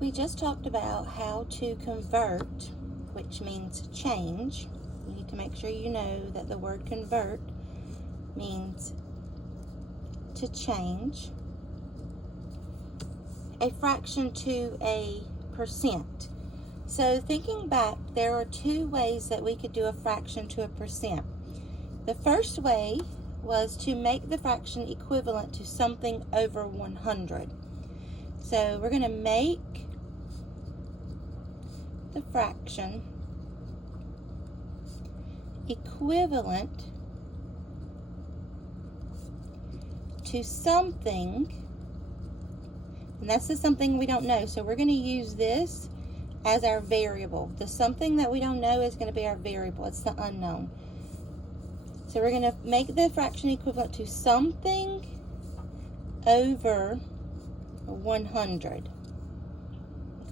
We just talked about how to convert, which means change. You need to make sure you know that the word convert means to change a fraction to a percent. So thinking back, there are two ways that we could do a fraction to a percent. The first way was to make the fraction equivalent to something over 100. So we're going to make the fraction equivalent to something, and that's the something we don't know. So we're going to use this as our variable. The something that we don't know is going to be our variable. It's the unknown. So we're going to make the fraction equivalent to something over 100.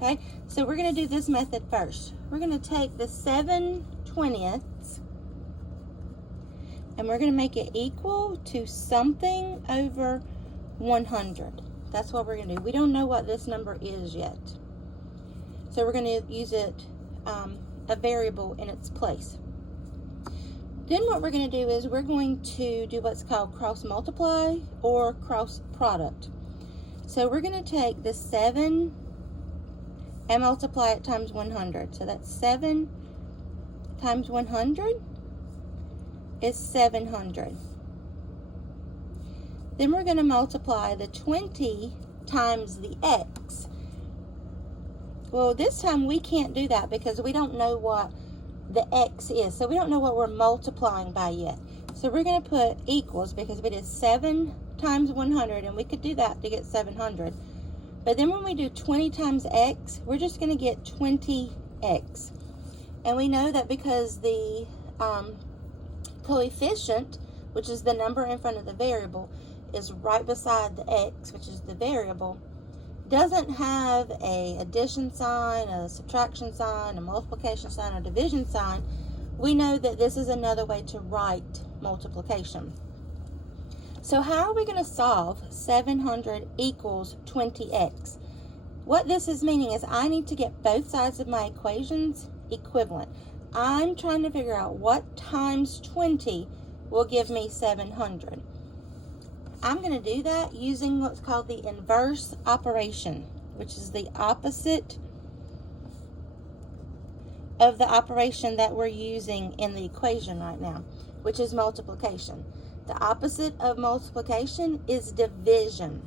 Okay, so we're going to do this method first. We're going to take the 7/20 and we're going to make it equal to something over 100. That's what we're going to do. We don't know what this number is yet. So we're going to use it, a variable in its place. Then what we're going to do is we're going to do what's called cross multiply or cross product. So we're going to take the 7 and multiply it times 100. So that's 7 times 100 is 700. Then we're going to multiply the 20 times the x. Well, this time we can't do that because we don't know what the x is. So we don't know what we're multiplying by yet. So we're going to put equals because we did 7 times 100, and we could do that to get 700. But then when we do 20 times x, we're just going to get 20x. And we know that because the coefficient, which is the number in front of the variable, is right beside the x, which is the variable, doesn't have a addition sign, a subtraction sign, a multiplication sign, or division sign, we know that this is another way to write multiplication. So how are we going to solve 700 equals 20x? What this is meaning is I need to get both sides of my equations equivalent. I'm trying to figure out what times 20 will give me 700. I'm going to do that using what's called the inverse operation, which is the opposite of the operation that we're using in the equation right now, which is multiplication. The opposite of multiplication is division.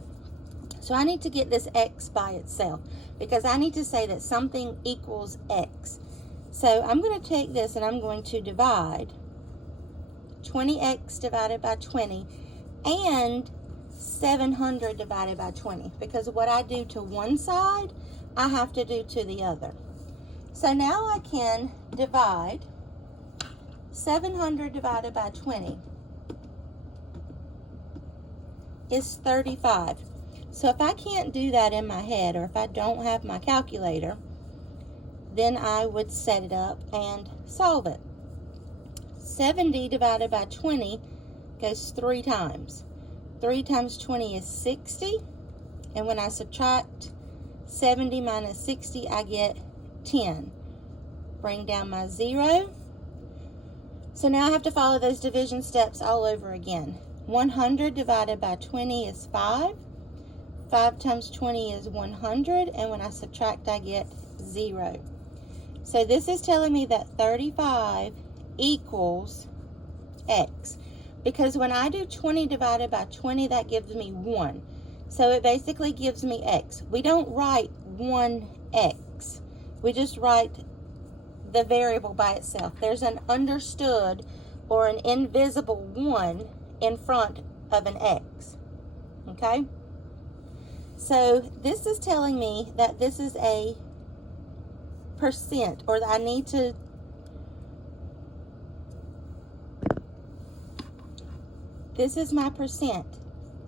So I need to get this x by itself because I need to say that something equals x. So I'm going to take this and I'm going to divide 20x divided by 20 and 700 divided by 20, because what I do to one side, I have to do to the other. So now I can divide 700 divided by 20 is 35. So if I can't do that in my head, or if I don't have my calculator, then I would set it up and solve it. 70 divided by 20 goes 3 times. 3 times 20 is 60. And when I subtract 70 minus 60, I get 10. Bring down my 0. So now I have to follow those division steps all over again. 100 divided by 20 is 5. 5 times 20 is 100. And when I subtract, I get 0. So this is telling me that 35 equals x. Because when I do 20 divided by 20, that gives me 1. So it basically gives me x. We don't write 1x. We just write the variable by itself. There's an understood or an invisible 1 in front of an x. Okay? So this is telling me that this is a percent, or that I need to this is my percent.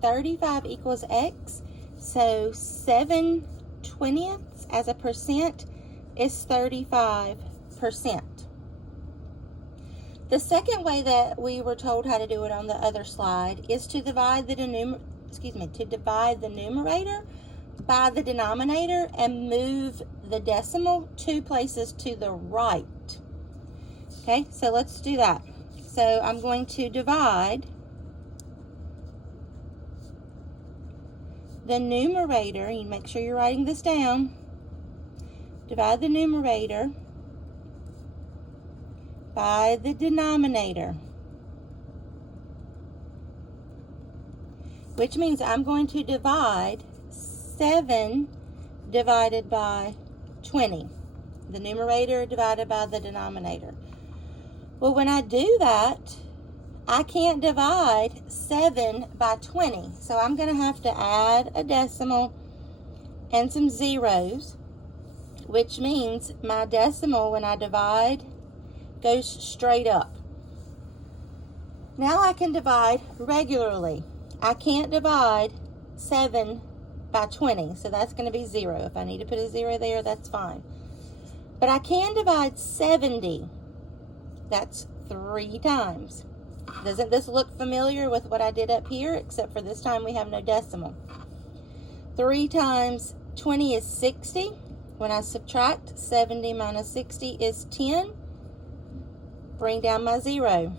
35 equals x. So 7/20 as a percent is 35%. The second way that we were told how to do it on the other slide is to divide the numerator by the denominator and move the decimal 2 places to the right. Okay, so let's do that. So I'm going to divide the numerator. You make sure you're writing this down. Divide the numerator by the denominator, which means I'm going to divide 7 divided by 20. The numerator divided by the denominator. Well, when I do that, I can't divide 7 by 20. So I'm going to have to add a decimal and some zeros, which means my decimal, when I divide, goes straight up. Now I can divide regularly. I can't divide 7 by 20, so that's going to be 0. If I need to put a 0 there, that's fine. But I can divide 70. That's 3 times. Doesn't this look familiar with what I did up here, except for this time we have no decimal? 3 times 20 is 60. When I subtract, 70 minus 60 is 10. Bring down my 0.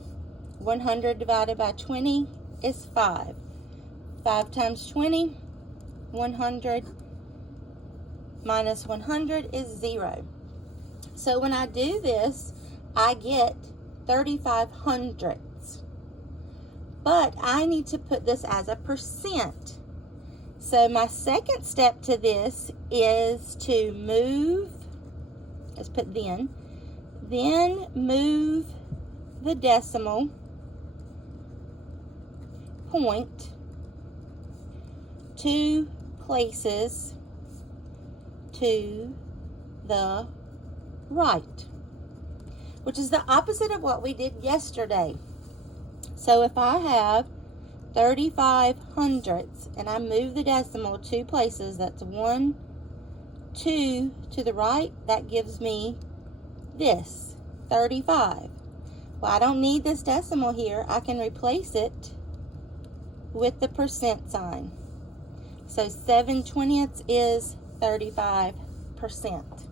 100 divided by 20 is 5. 5 times 20, 100 minus 100 is 0. So when I do this, I get 35 hundredths. But I need to put this as a percent. So my second step to this is to move, let's put then move the decimal point 2 places to the right, which is the opposite of what we did yesterday. So if I have 35 hundredths and I move the decimal 2 places, that's 1, 2 to the right, that gives me this, 35. Well, I don't need this decimal here. I can replace it with the percent sign. So 7/20 is 35%.